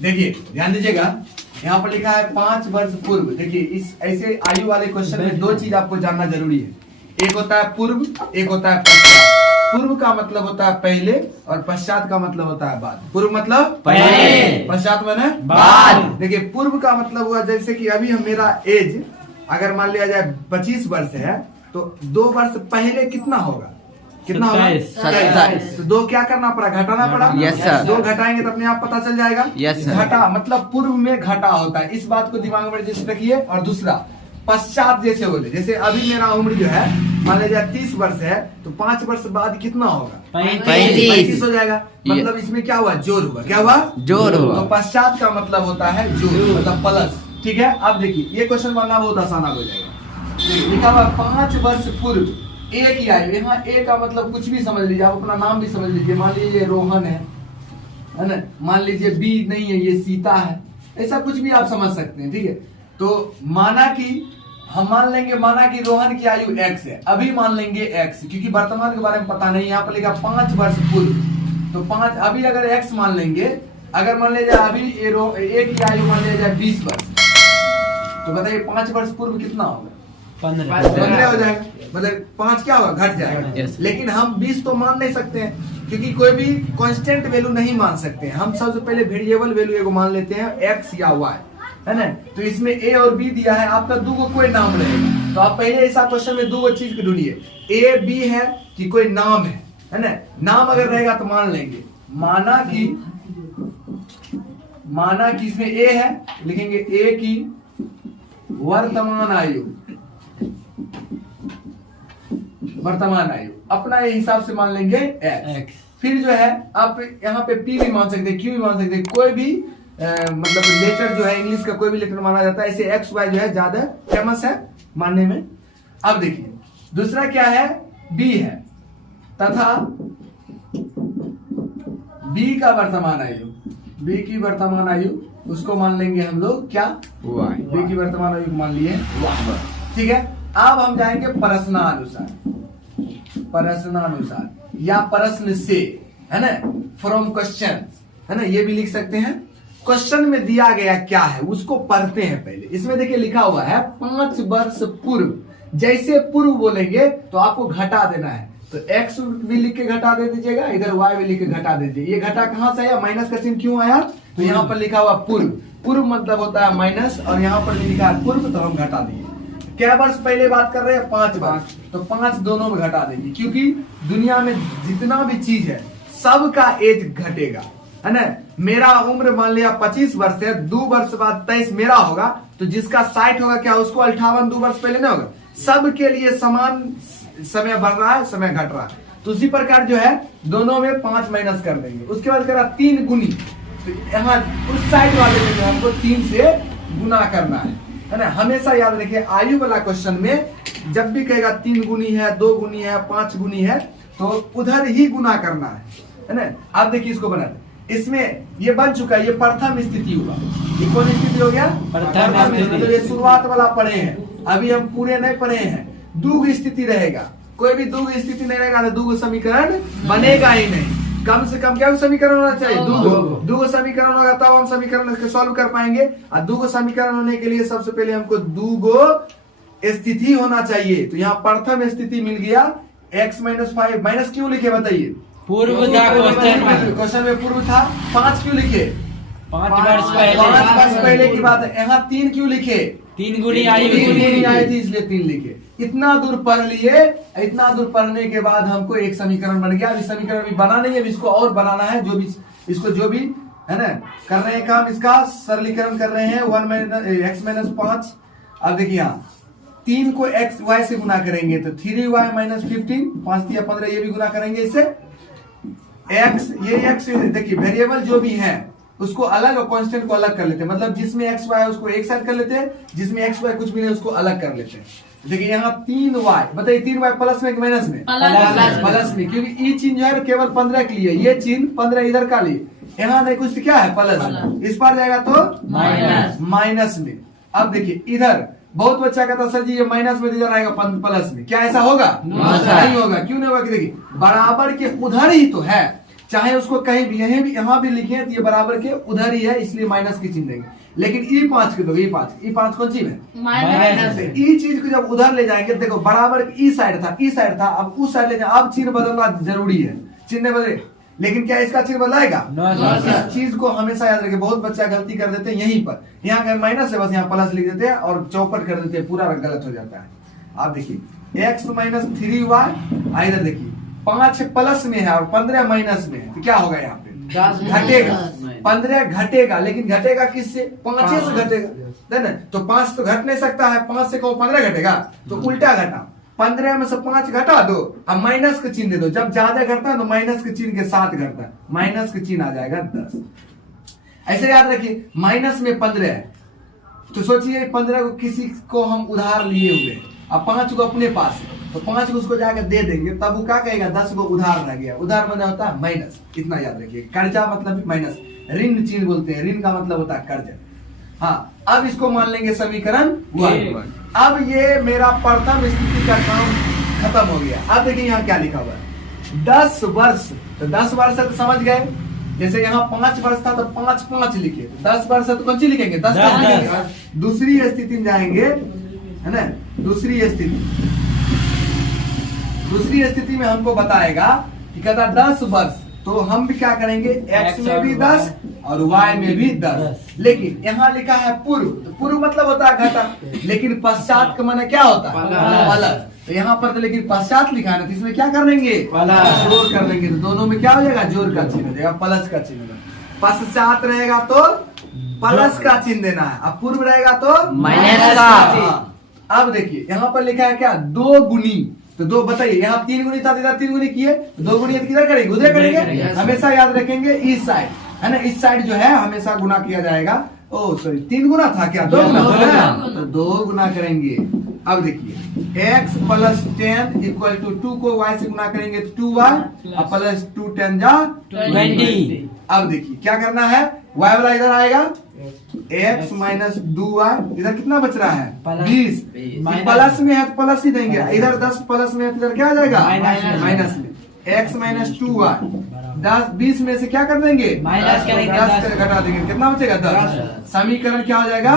देखिए ध्यान दीजिएगा, यहाँ पर लिखा है 5 वर्ष पूर्व। देखिए इस ऐसे आयु वाले क्वेश्चन में दो चीज आपको जानना जरूरी है, एक होता है पूर्व, एक होता है पश्चात। पूर्व का मतलब होता है पहले और पश्चात का मतलब होता है बाद। पूर्व मतलब पहले, पश्चात माने बाद। देखिए पूर्व का मतलब हुआ जैसे कि अभी हम मेरा एज अगर मान लिया जाए 25 वर्ष है तो 2 वर्ष पहले कितना होगा, कितना होगा 27। तो 2 क्या करना पड़ा, घटाना पड़ा। Yes, sir. 2 घटाएंगे तो अपने आप पता चल जाएगा। Yes, sir. घटा मतलब पूर्व में घटा होता है, इस बात को दिमाग में जैसे रखिए। और दूसरा पश्चात जैसे बोले, जैसे अभी मेरा उम्र जो है मान लीजिए 30 वर्ष है तो 5 वर्ष बाद कितना होगा, 35 हो जाएगा। मतलब इसमें क्या हुआ, जोड़ हुआ। क्या हुआ, जोड़ हुआ। तो पश्चात का मतलब होता है जोड़, मतलब प्लस। ठीक है, अब देखिए ये क्वेश्चन बनना बहुत आसान हो जाएगा। देखिए लिखा हुआ 5 वर्ष पूर्व एक ही आयु। यहाँ ए का मतलब कुछ भी समझ लीजिए, आप अपना नाम भी समझ लीजिए। मान लीजिए ये रोहन है ना, मान लीजिए बी नहीं है ये सीता है, ऐसा कुछ भी आप समझ सकते हैं। ठीक है, तो माना कि हम मान लेंगे, माना कि रोहन की आयु x है, अभी मान लेंगे x क्योंकि वर्तमान के बारे में पता नहीं। यहाँ पर लिखा 5 वर्ष पूर्व, तो 5 अभी अगर x मान लेंगे, अगर मान लिया जाए अभी ए की आयु मान लिया जाए 20 वर्ष, तो बताइए 5 वर्ष पूर्व कितना होगा, 15 हो जाएगा। मतलब 5 क्या होगा, घट जाएगा। Yes. लेकिन हम 20 तो मान नहीं सकते हैं क्योंकि कोई भी कांस्टेंट वैल्यू नहीं मान सकते हैं। हम सबसे पहले वेरिएबल वैल्यू एगो मान लेते हैं x या y, है ना। तो इसमें a और b दिया है, आपका 2 को कोई नाम रहेगा। तो आप पहले ऐसा क्वेश्चन में 2 चीज ढूंढिए, a b है कि कोई नाम है ना। नाम अगर रहेगा तो मान लेंगे। माना कि इसमें a है, लिखेंगे a की वर्तमान आयु अपना ये हिसाब से मान लेंगे x। फिर जो है आप यहाँ पे p भी मान सकते हैं, q भी मान सकते हैं, कोई भी मतलब लेटर जो है इंग्लिश का कोई भी लेटर माना जाता है। ऐसे एक्स वाई जो है ज्यादा फेमस है मानने में। अब देखिए दूसरा क्या है, बी है, तथा बी का वर्तमान आयु, बी की वर्तमान आयु उसको मान लेंगे हम लोग क्या, वाई। बी की वर्तमान आयु मान लिए y। ठीक है, अब हम जाएंगे प्रश्नानुसार या प्रश्न से, है ना, फ्रॉम क्वेश्चन, है ना, ये भी लिख सकते हैं। क्वेश्चन में दिया गया क्या है उसको पढ़ते हैं पहले। इसमें देखिए लिखा हुआ है 5 वर्ष पूर्व, जैसे पूर्व बोलेंगे तो आपको घटा देना है। तो x भी लिख के घटा दे दीजिएगा, इधर y भी लिख के घटा दे दीजिए। ये घटा कहां से आया, माइनस का चिन्ह क्यों आया, तो यहाँ पर लिखा हुआ पूर्व, पूर्व मतलब होता है माइनस, और यहाँ पर भी लिखा है पूर्व, तो हम घटा दिए। क्या वर्ष पहले बात कर रहे हैं, 5 वर्ष, तो 5 दोनों में घटा देंगे क्योंकि दुनिया में जितना भी चीज है सबका एज घटेगा, है ना। मेरा उम्र मान लिया 25 वर्ष है, 2 वर्ष बाद 23 मेरा होगा, तो जिसका 60 होगा क्या उसको 58 2 वर्ष पहले नहीं होगा। सबके लिए समान समय बढ़ रहा है, समय घट रहा है। तो उसी प्रकार जो है दोनों में 5 माइनस कर देंगे। उसके बाद करा 3 गुनी, तो यहाँ उस साइड वाले में हमको 3 से गुना करना है ना। हमेशा याद रखिए आयु वाला क्वेश्चन में जब भी कहेगा 3 गुनी है, 2 गुनी है, 5 गुनी है, तो उधर ही गुना करना है ना। अब देखिए इसको बना, इसमें ये बन चुका है, ये प्रथम स्थिति हुआ। ये कौन स्थिति हो गया, प्रथम स्थिति। तो ये शुरुआत वाला पढ़े हैं, अभी हम पूरे नहीं पढ़े हैं। द्विगु स्थिति रहेगा, कोई भी द्विगु स्थिति नहीं रहेगा तो द्विगु समीकरण बनेगा ही नहीं। कम से कम क्या समीकरण होना चाहिए, द्विगु समीकरण होगा तब हम समीकरण सॉल्व कर पाएंगे। और द्विगु समीकरण होने के लिए सबसे पहले हमको द्विगु स्थिति होना चाहिए। तो यहाँ प्रथम स्थिति मिल गया, x - 5 माइनस क्यों लिखे बताइए, पूर्व क्वेश्चन में पूर्व था। 5 क्यों लिखे, 5 वर्ष 5 वर्ष पहले की बात है। यहाँ 3 क्यों लिखे, 3 गुनी आयु थी इसलिए 3 लिखे। इतना दूर पढ़ लिए, इतना दूर पढ़ने के बाद हमको एक समीकरण बन गया। अभी समीकरण भी बना नहीं है, अभी इसको और बनाना है। जो भी इसको जो भी है ना कर रहे हैं काम, इसका सरलीकरण कर रहे हैं। 1 - x - 5। अब देखिए यहाँ 3 को x y से गुना करेंगे तो 3y - 15, 5 × 15, ये भी गुना करेंगे इससे। x, ये x देखिए वेरिएबल जो भी है उसको अलग और कांस्टेंट को अलग कर लेते हैं। मतलब जिसमें x y है उसको एक साइड कर लेते हैं, जिसमें x y कुछ भी नहीं उसको अलग कर लेते हैं। देखिए यहाँ 3y, बताइए 3y प्लस में कि माइनस में, प्लस में, क्योंकि ये चिन्ह जो है केवल 15 के लिए, ये चिन्ह 15 इधर का लिए, यहाँ नहीं कुछ, क्या है प्लस, इस पर जाएगा तो माइनस में। अब देखिए इधर बहुत बच्चा कहता सर जी ये माइनस में इधर आएगा प्लस में, क्या ऐसा होगा, नहीं होगा। क्यों नहीं होगा, देखिए बराबर के उधर ही तो है, चाहे उसको कहीं भी यहीं भी यहाँ भी लिखे तो ये बराबर के उधर ही है, इसलिए माइनस की चिन्ह देंगे। लेकिन E5 के दो, E5 कौन चीज है? माइनस है। ई चीज को जब उधर ले जाएंगे, देखो बराबर ई साइड था, अब उस साइड ले जाए, अब चिन्ह बदलना जरूरी है, चिन्ह बदले। लेकिन क्या इसका चिन्ह बदलाएगा? इस चीज को हमेशा याद रखें, बहुत बच्चा गलती कर देते हैं यहीं पर, यहाँ का माइनस है बस यहाँ प्लस लिख देते हैं और चौपट कर देते हैं, पूरा गलत हो जाता है। आप देखिए x माइनस 3y, इधर देखिए 5 प्लस में है और 15 माइनस में है, तो क्या होगा यहाँ पे? 10 घटेगा, 15 घटेगा, लेकिन घटेगा किससे? 5 से घटेगा, है ना? तो 5 तो घट नहीं सकता है, 5 से कहो 15 घटेगा, तो उल्टा घटा, 15 में से 5 घटा दो, अब माइनस का चिन्ह दे दो, जब ज्यादा घटता है तो माइनस के चिन्ह के साथ घटता है, माइनस के चिन्ह आ जाएगा 10। ऐसे याद रखिए, माइनस में 15 है, तो सोचिए 15 को किसी को हम उधार लिए हुए, अब 5 को अपने पास है, तो 5 को उसको जाकर दे देंगे, तब वो क्या कहेगा? 10 को उधार रह गया, उधार माने होता है माइनस, इतना याद रखिए। कर्जा मतलब माइनस, ऋण चिन्ह बोलते हैं, ऋण का मतलब होता है कर्जा। हाँ, अब इसको मान लेंगे समीकरण 1। अब ये मेरा प्रथम स्थिति का काम खत्म हो गया। अब देखिए यहाँ क्या लिखा हुआ है, 10 वर्ष, तो 10 वर्ष है तो समझ गए, जैसे यहाँ 5 वर्ष था तो 5 लिखे, तो 10 वर्ष है तो कौन सी लिखेंगे? 10 लिखेंगे। दूसरी स्थिति में जाएंगे, है ना? दूसरी स्थिति में हमको बताएगा कि कहता 10 वर्ष, तो हम भी क्या करेंगे? x में भी 10 और y में भी 10। लेकिन यहाँ लिखा है पूर्व, तो पूर्व मतलब होता है घटा, लेकिन पश्चात का माने क्या होता है? प्लस। तो यहाँ पर तो लेकिन पश्चात लिखा है ना, तो इसमें क्या कर देंगे? जोड़ कर देंगे, तो दोनों में क्या हो जाएगा? जोड़ का चिन्ह हो जाएगा, प्लस का चिन्ह। पश्चात रहेगा तो प्लस का चिन्ह देना है, अब पूर्व रहेगा तो माइनस का। अब देखिए यहाँ पर लिखा है क्या? 2 गुनी, तो 2 बताइए, यहाँ 3 गुनी था, इधर 3 गुनी किए, 2 गुनी किधर करेंगे? उधर करेंगे, हमेशा याद रखेंगे इस साइड, है ना? इस साइड जो है हमेशा गुना किया जाएगा। ओ सॉरी, 3 गुना था क्या? 2 गुना था ना, तो 2 गुना करेंगे। अब देखिए x प्लस 10 इक्वल टू 2 को y से गुना करेंगे 2y और प्लस 2 10 जा 20। अब देखिए क्या करना है, y वाला इधर आएगा, x माइनस 2y, इधर कितना बच रहा है? 20। प्लस में है तो प्लस ही देंगे, इधर 10 प्लस में है तो इधर क्या आ जाएगा? माइनस में। x माइनस 2y, 20 में से क्या कर देंगे? माइनस करेंगे, 10 घटा देंगे, कितना बचेगा? 10। समीकरण क्या हो जाएगा?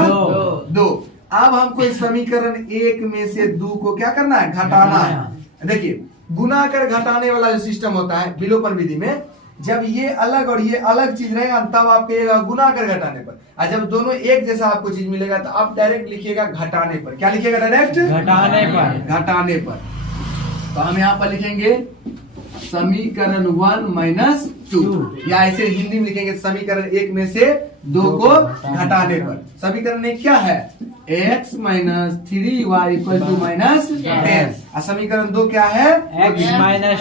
2। अब हमको इस समीकरण 1 में से 2 को क्या करना है? घटाना है। देखिए गुना कर घटाने वाला जो सिस्टम होता है विलोपन विधि में, जब ये अलग और ये अलग चीज रहेगा तब आप गुना कर घटाने पर, और जब दोनों एक जैसा आपको चीज मिलेगा तो आप डायरेक्ट लिखिएगा घटाने पर। क्या लिखिएगा? डायरेक्ट घटाने पर। तो हम यहाँ पर लिखेंगे समीकरण 1 माइनस 2, या ऐसे हिंदी में लिखेंगे समीकरण 1 में से 2 को घटाने पर। समीकरण 1 क्या है? x minus 3y equal to minus 10। और समीकरण 2 क्या है? x minus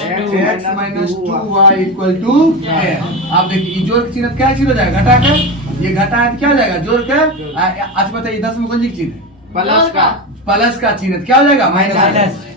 2y equal to 10। आप देखिए जोड़ का चिन्ह क्या चिन्ह हो जाएगा? घटा कर, ये घटा है तो क्या हो जाएगा? जोड़ कर। आज बताइए 10 में कौन सी चिन्ह है? प्लस का चिन्ह क्या हो जाएगा? माइनस,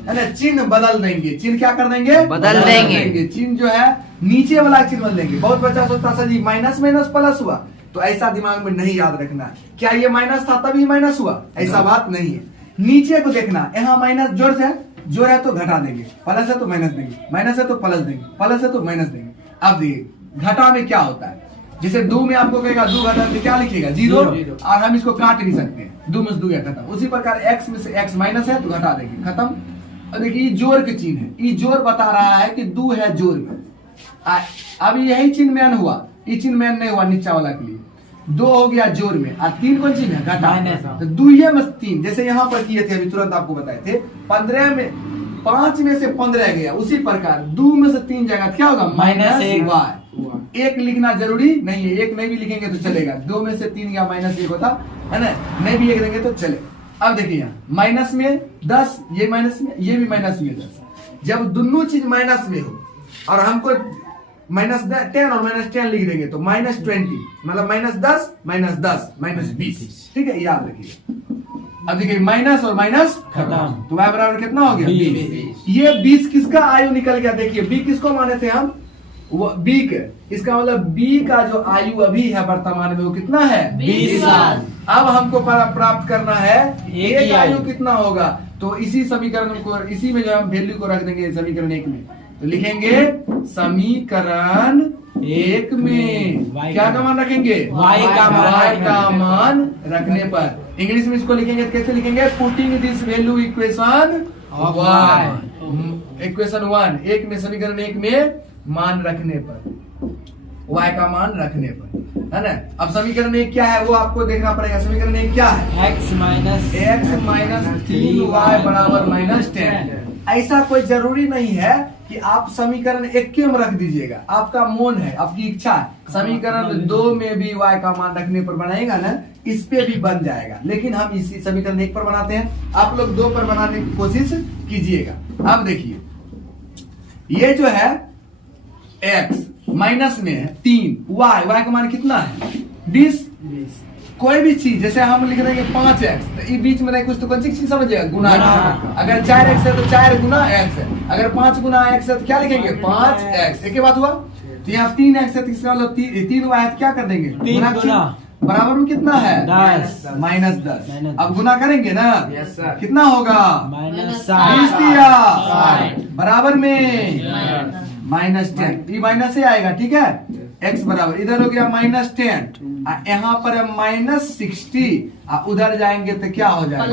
है ना? चिन्ह बदल देंगे, चिन्ह क्या कर देंगे? बदल देंगे। चिन्ह जो है नीचे वाला चिन्ह बदल देंगे। बहुत बच्चा सोचता सर जी माइनस माइनस प्लस हुआ, तो ऐसा दिमाग में नहीं याद रखना है। क्या ये माइनस था तभी माइनस हुआ? ऐसा बात नहीं है। नीचे को देखना, यहाँ माइनस जोड़ है तो घटा देंगे, प्लस है तो माइनस देंगे, माइनस है तो प्लस देंगे, प्लस है तो माइनस देंगे। अब देखिए घटा में क्या होता है, जैसे 2 में आपको कहेगा 2 घटा तो क्या लिखिएगा? 0, और हम इसको काट नहीं सकते, 2 में से 2 खत्म। उसी प्रकार x में से x माइनस है तो घटा देंगे, खत्म। और देखिए जोड़ के चिन्ह है, ये जोड़ बता रहा है कि 2 है जोड़ में। अब यही चिन्ह मैन हुआ, ये चिन्ह मैन नहीं हुआ नीचा वाला के लिए। 2 हो गया जोड़ में, और 3 कौन चिन्ह है? घटा। तो 2 में 3, जैसे यहाँ पर किए थे अभी तुरंत आपको बताए थे, 15 में 5 में से 15 गया, उसी प्रकार 2 में से 3 जाएगा क्या होगा? Minus y। 1 लिखना जरूरी नहीं है, 1 नहीं भी लिखेंगे तो चलेगा। 2 में से 3 या माइनस 1 होता है ना, नहीं भी 1 देंगे तो चले। अब देखिए यहाँ माइनस में 10, ये माइनस में, ये भी माइनस में 10। जब दोनों चीज माइनस में हो और हमको माइनस 10 और माइनस 10 लिख देंगे तो माइनस 20, मतलब माइनस 10 माइनस 20। ठीक है, याद रखिए। अब देखिए माइनस और माइनस खत्म, तो y बराबर कितना हो गया? 20। ये 20 किसका आयु निकल गया? देखिए b किसको माने थे हम? वो b के, इसका मतलब b का जो आयु अभी है वर्तमान में वो कितना है? 20 साल। अब हमको प्राप्त करना है एक एक आयु कितना होगा, तो इसी समीकरण को, इसी में जो हम वैल्यू को रख देंगे समीकरण 1 में। तो लिखेंगे समीकरण 1 में Y क्या का का मान रखेंगे? Y का मान Y का मान रखने पर। इंग्लिश में इसको लिखेंगे तो कैसे लिखेंगे? Putting this value equation Of 1, equation 1 एक में, समीकरण 1 में मान रखने पर, y का मान रखने पर, है ना। अब समीकरण 1 क्या है वो आपको देखना पड़ेगा। समीकरण 1 क्या है? x माइनस 3y बराबर -10। ऐसा कोई जरूरी नहीं है कि आप समीकरण 1 में रख दीजिएगा, आपका मन है, आपकी इच्छा है। समीकरण 2 में भी y का मान रखने पर बनाएगा ना, इस पे भी बन जाएगा, लेकिन हम इसी समीकरण 1 पर बनाते हैं। आप लोग 2 पर बनाने की कोशिश कीजिएगा। अब देखिए ये जो है x माइनस में है 3, y का मान कितना है? 20। कोई भी चीज जैसे हम लिख देंगे 5x, तो इस बीच में नहीं कुछ तो कौन सी चीज समझिएगा? गुना। अगर 4x है तो 4 गुना x है, अगर 5 गुना x है तो क्या लिखेंगे? 5x। एक ही बात हुआ। तो यहाँ 3x है तो इसका मतलब 3y है तो क्या कर देंगे? गुना। बराबर में कितना है? 10 -10। अब गुना करेंगे ना? Yes sir. कितना होगा? -60 -60 बराबर में -10। ये माइनस से आएगा, ठीक है। x बराबर इधर हो गया -10, यहाँ पर है -60, उधर जाएंगे तो क्या हो जाएगा?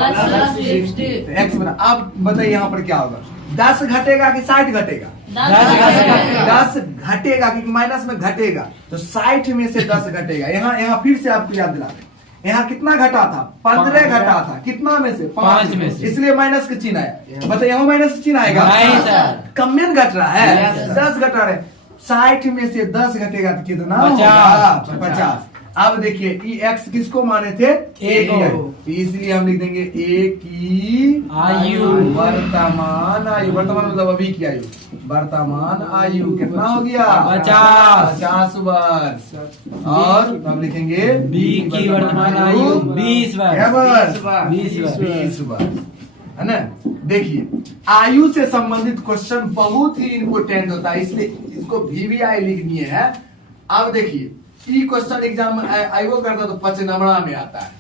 x बराबर। अब बताइए यहाँ पर क्या होगा? 10 घटेगा कि 60 घटेगा? 10 घटेगा क्योंकि माइनस में घटेगा, तो 60 में से 10 घटेगा। यहाँ फिर से आपको याद दिला दें, यहाँ कितना घटा था? 15 घटा था। कितना में से? 5 में से। इसलिए माइनस का चिन्ह आया। बताइए यहाँ माइनस का चिन्ह आएगा? नहीं सर। कम में घट रहा है, Yes, sir. 10 घटा रहे। 60 में से 10 घटेगा तो कितना 50। होगा? 50। अब देखिए ये x किसको माने थे? एक को। तो इसलिए हम लिख देंगे a की आयु। वर्तमान आयु, वर्तमान मतलब अभी की आयु, वर्तमान आयु कितना हो गया? 50 वर्ष। और अब लिखेंगे b की वर्तमान आयु 20 क्या वर्ष। वर्ष? 20 वर्ष, है ना। देखिए आयु से संबंधित क्वेश्चन बहुत ही इंपोर्टेंट होता है, इसलिए इसको VVI लिखनी है। अब देखिए ई क्वेश्चन एग्जाम आईओ करता तो 5 नंबर में आता है।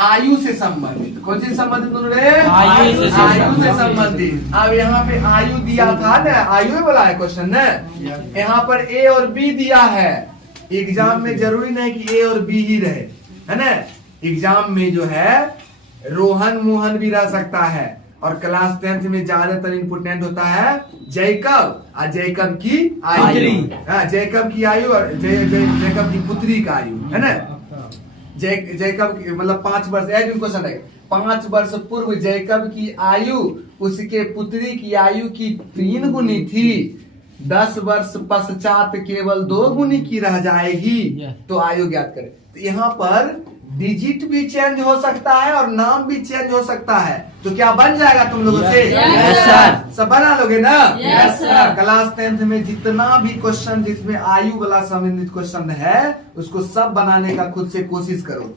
आयु से संबंधित, कौन सी संबंधित उन्होंने? आयु से संबंधित। अब यहाँ पे आयु दिया था ना, आयु वाला है क्वेश्चन ना, यहाँ पर A और B दिया है। एग्जाम में जरूरी नहीं कि A और B ही रहे, है ना। एग्जाम में जो है रोहन मोहन भी रह सकता है, और क्लास 10th में ज्यादातर इंपोर्टेंट होता है जैकब और जैकब की आयु। हाँ, जैकब की आयु और जैकब की पुत्री का आयु, है ना। जैकब मतलब 5 वर्ष, क्वेश्चन है 5 वर्ष पूर्व जैकब की आयु उसके पुत्री की आयु की 3 गुनी थी, 10 वर्ष पश्चात केवल 2 गुनी की रह जाएगी, तो आयु ज्ञात करें। तो यहाँ पर डिजिट भी चेंज हो सकता है और नाम भी चेंज हो सकता है, तो क्या बन जाएगा तुम लोगों से? Yes, sir. सब बना लोगे ना? Yes, sir. क्लास 10th में जितना भी क्वेश्चन जिसमें आयु वाला संबंधित क्वेश्चन है उसको सब बनाने का खुद से कोशिश करो।